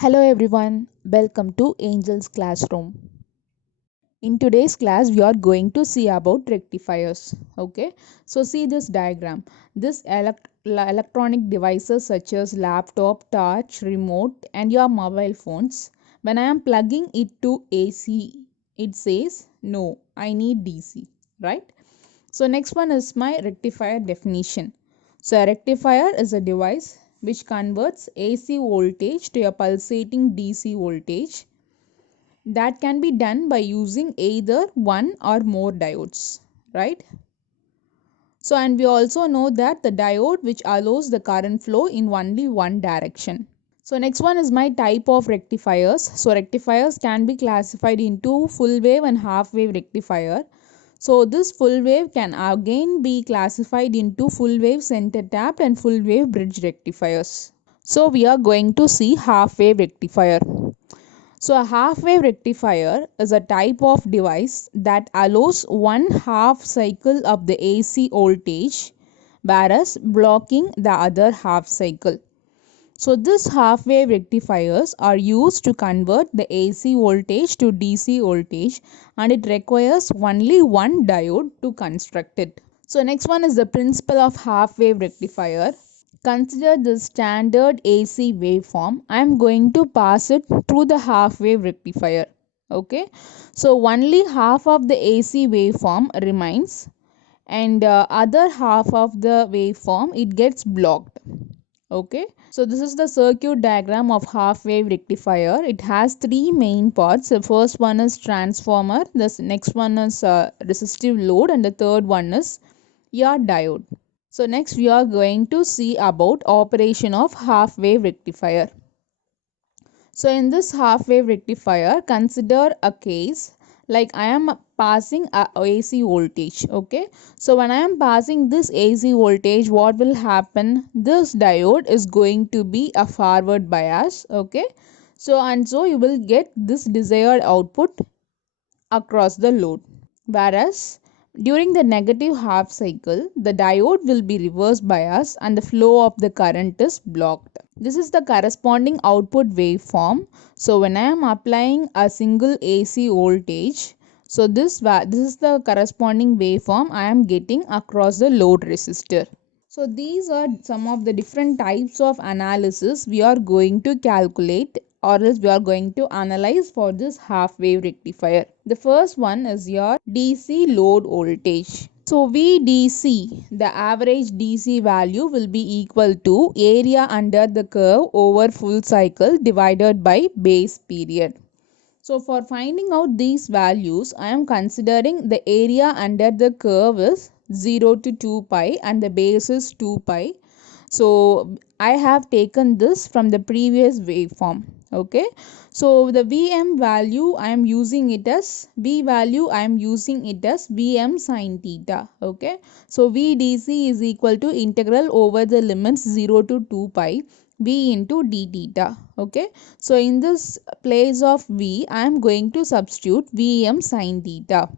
Hello everyone, welcome to Angel's Classroom. In today's class, we are going to see about rectifiers. Okay, so see this diagram. This electronic devices such as laptop, touch, remote, and your mobile phones. When I am plugging it to AC, it says no, I need DC, right? So next one is my rectifier definition. So a rectifier is a device which converts AC voltage to a pulsating DC voltage. That can be done by using either one or more diodes, right? So and we also know that the diode which allows the current flow in only one direction. So next one is my type of rectifiers. So rectifiers can be classified into full wave and half wave rectifier. So this full wave can again be classified into full wave center tapped and full wave bridge rectifiers. So we are going to see half wave rectifier. So a half wave rectifier is a type of device that allows one half cycle of the AC voltage, whereas blocking the other half cycle. So this half wave rectifiers are used to convert the AC voltage to DC voltage, and it requires only one diode to construct it. So next one is the principle of half wave rectifier. Consider the standard AC waveform. I am going to pass it through the half wave rectifier. Okay, so only half of the AC waveform remains, and other half of the waveform it gets blocked. Okay, so this is the circuit diagram of half wave rectifier. It has three main parts. The first one is transformer, the next one is resistive load, and the third one is your diode. So next we are going to see about operation of half wave rectifier. So in this half wave rectifier, consider a case like I am passing a AC voltage. Okay, so when I am passing this AC voltage, what will happen? This diode is going to be a forward bias. Okay, so and so you will get this desired output across the load. Whereas during the negative half cycle, the diode will be reverse bias and the flow of the current is blocked. This is the corresponding output waveform. So when I am applying a single AC voltage, so this is the corresponding waveform I am getting across the load resistor. So these are some of the different types of analysis we are going to calculate, or else we are going to analyze for this half wave rectifier. The first one is your DC load voltage. So VDC, the average DC value will be equal to area under the curve over full cycle divided by base period. So for finding out these values, I am considering the area under the curve is 0 to 2 pi and the base is 2 pi. So I have taken this from the previous waveform. Okay, so the Vm value I am using it as V value I am using it as Vm sin theta. Okay, so VDC is equal to integral over the limits 0 to 2 pi V into d theta. Okay, so in this place of V I am going to substitute Vm sin theta.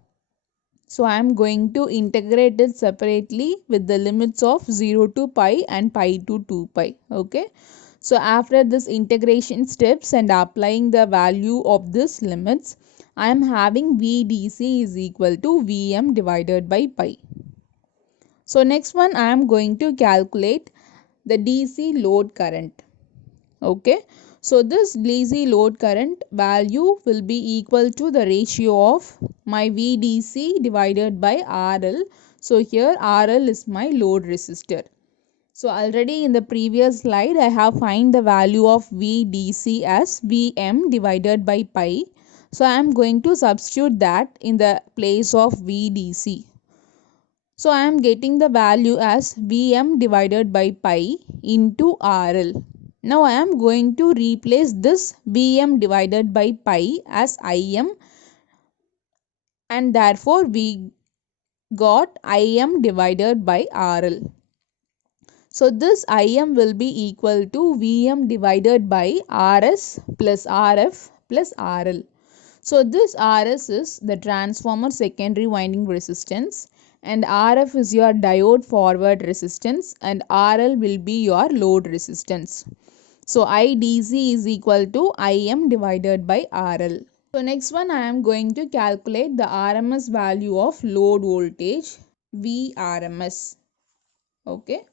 So I am going to integrate it separately with the limits of 0 to pi and pi to 2 pi. Okay, so after this integration steps and applying the value of this limits, I am having VDC is equal to Vm divided by pi. So next one I am going to calculate the DC load current. Okay, so this DC load current value will be equal to the ratio of my VDC divided by RL. So here RL is my load resistor. So already in the previous slide I have find the value of VDC as Vm divided by pi. So I am going to substitute that in the place of VDC. So I am getting the value as Vm divided by pi into RL. Now I am going to replace this Vm divided by pi as Im, and therefore we got Im divided by RL. So this Im will be equal to Vm divided by Rs plus Rf plus RL. So this Rs is the transformer secondary winding resistance, and Rf is your diode forward resistance, and RL will be your load resistance. So IDC is equal to Im divided by RL. So next one, I am going to calculate the RMS value of load voltage VRMS. Okay.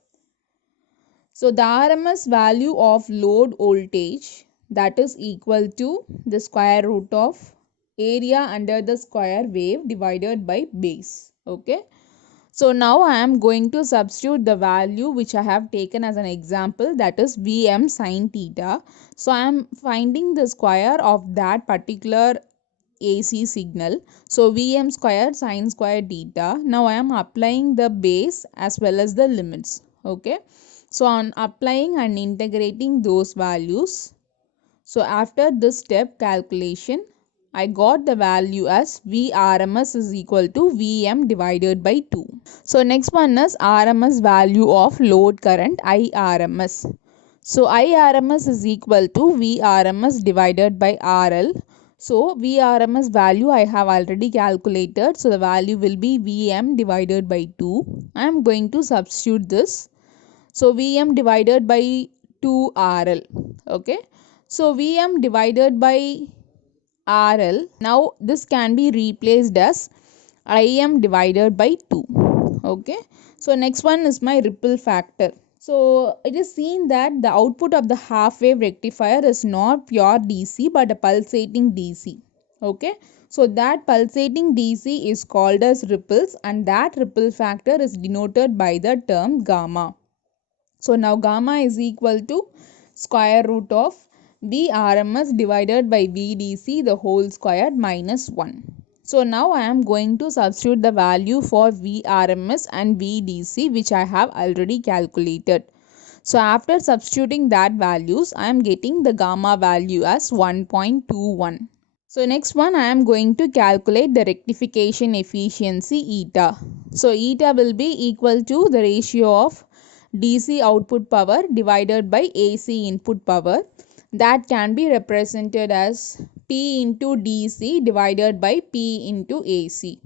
So the RMS value of load voltage, that is equal to the square root of area under the square wave divided by base. Okay. So now I am going to substitute the value which I have taken as an example, that is Vm sin theta. So I am finding the square of that particular AC signal. So Vm square sin square theta. Now I am applying the base as well as the limits. Okay. So on applying and integrating those values. So after this step calculation, I got the value as Vrms is equal to Vm divided by 2. So next one is RMS value of load current IRMS. So IRMS is equal to Vrms divided by RL. So Vrms value I have already calculated. So the value will be Vm divided by 2. I am going to substitute this. So Vm divided by 2 RL. Okay. So Vm divided by RL. Now this can be replaced as Im divided by 2. Okay. So next one is my ripple factor. So it is seen that the output of the half wave rectifier is not pure DC but a pulsating DC. Okay. So that pulsating DC is called as ripples, and that ripple factor is denoted by the term gamma. So now gamma is equal to square root of Vrms divided by Vdc the whole squared minus 1. So now I am going to substitute the value for Vrms and Vdc which I have already calculated. So after substituting that values, I am getting the gamma value as 1.21. So next one, I am going to calculate the rectification efficiency eta. So eta will be equal to the ratio of DC output power divided by AC input power. That can be represented as P into DC divided by P into AC.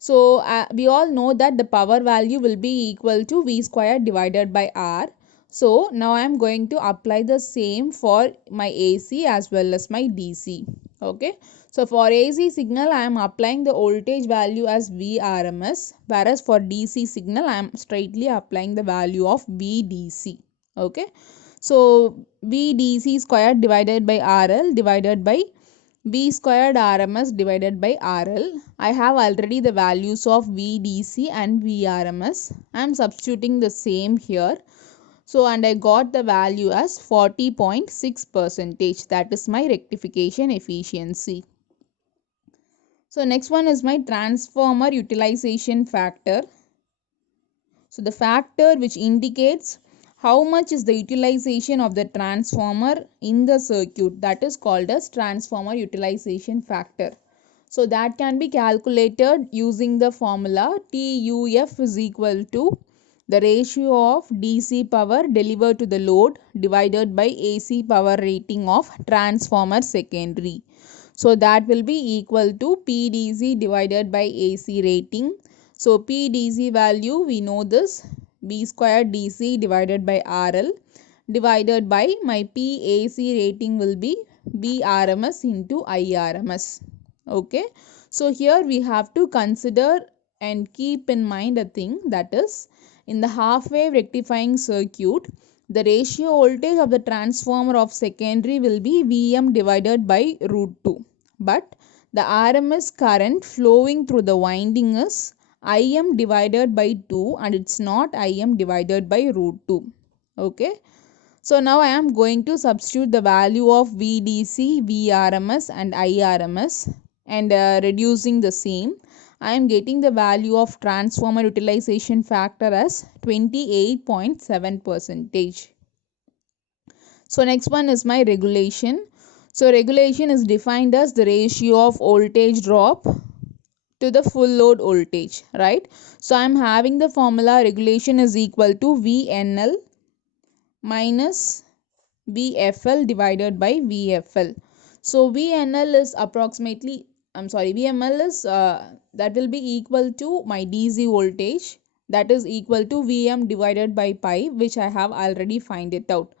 So we all know that the power value will be equal to V square divided by R. So now I am going to apply the same for my AC as well as my DC. Okay. So for AC signal, I am applying the voltage value as Vrms, whereas for DC signal, I am straightly applying the value of Vdc. Okay. So Vdc squared divided by RL divided by V squared RMS divided by RL. I have already the values of Vdc and Vrms. I am substituting the same here. So and I got the value as 40.6%. That is my rectification efficiency. So next one is my transformer utilization factor. So the factor which indicates how much is the utilization of the transformer in the circuit, that is called as transformer utilization factor. So that can be calculated using the formula TUF is equal to the ratio of DC power delivered to the load divided by AC power rating of transformer secondary. So that will be equal to PDC divided by AC rating. So PDC value, we know this, B squared DC divided by RL divided by my PAC rating will be Vrms into IRMS. Okay. So here we have to consider and keep in mind a thing, that is in the half wave rectifying circuit, the ratio voltage of the transformer of secondary will be Vm divided by root 2. But the RMS current flowing through the winding is Im divided by 2 and it's not Im divided by root 2. Okay. So now I am going to substitute the value of Vdc, Vrms and IRMS and reducing the same. I am getting the value of transformer utilization factor as 28.7%. So next one is my regulation. So regulation is defined as the ratio of voltage drop to the full load voltage, right? So I am having the formula regulation is equal to VNL minus VFL divided by VFL. So VNL is approximately, VML is that will be equal to my DC voltage, that is equal to Vm divided by pi, which I have already find it out.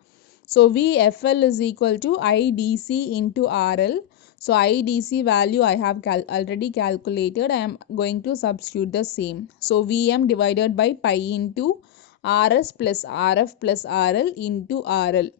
So VFL is equal to IDC into RL. So IDC value I have already calculated. I am going to substitute the same. So VM divided by pi into RS plus RF plus RL into RL.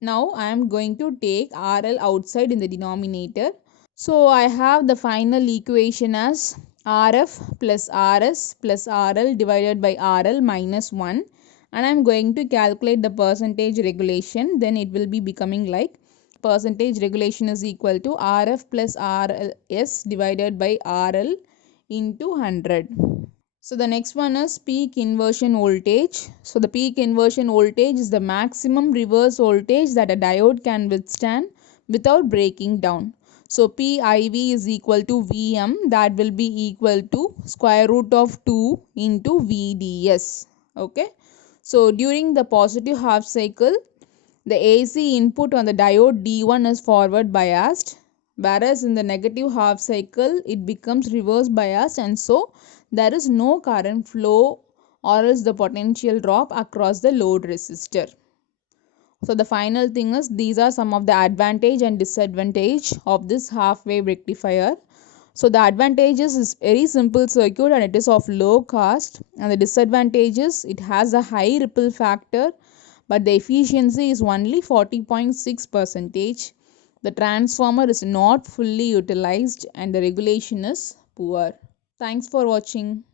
Now I am going to take RL outside in the denominator. So I have the final equation as RF plus RS plus RL divided by RL minus 1, and I am going to calculate the percentage regulation. Then it will be becoming like percentage regulation is equal to RF plus RS divided by RL into 100. So the next one is peak inversion voltage. So the peak inversion voltage is the maximum reverse voltage that a diode can withstand without breaking down. So PIV is equal to VM, that will be equal to square root of 2 into VDS. Okay. So during the positive half cycle, the AC input on the diode D1 is forward biased, whereas in the negative half cycle it becomes reverse biased, and so there is no current flow or else the potential drop across the load resistor. So the final thing is, these are some of the advantage and disadvantage of this half wave rectifier. So the advantages is very simple circuit and it is of low cost, and the disadvantages, it has a high ripple factor but the efficiency is only 40.6%. The transformer is not fully utilized and the regulation is poor. Thanks for watching.